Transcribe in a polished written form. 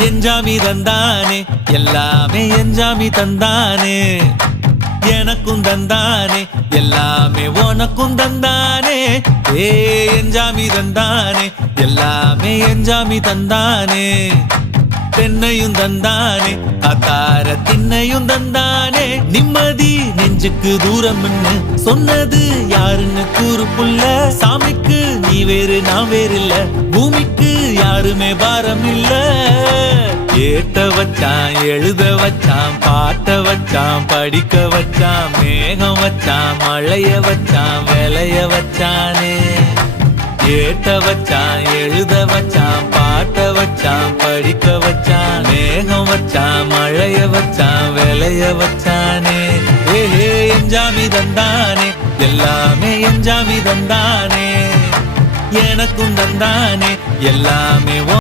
எஞ்சாமி தந்தானே எல்லாமே எஞ்சாமி தந்தானே எனக்கும் தந்தானே எல்லாமே உனக்கும் தந்தானே ஏ எஞ்சாமி தந்தானே எல்லாமே எஞ்சாமி தந்தானே தென்னையும் தந்தானே அத்தார திண்ணையும் தந்தானே நிம்மதி நெஞ்சுக்கு தூரம் சொன்னது யாருன்னு கூறு புள்ள சாமிக்கு நீ வேறு நான் வேறு இல்ல பூமிக்கு யாருமே பாரம் இல்ல ஏத்த வச்சான் எழுத வச்சான் பாட்ட வச்சான் படிக்க வச்சான் மேகம் வச்சான் மழைய வச்சான் விளைய வச்சானே ஏத்த வச்சான் எழுத வச்சான் பாட்ட வச்சான் படிக்க வச்சான் மேகம் வச்சான் மழைய வச்சான் விளைய வச்சானே ஏஹே எஞ்சாமி தந்தானே எல்லாமே எஞ்சாமி தந்தானே எனக்கும் தந்தானே எல்லாமே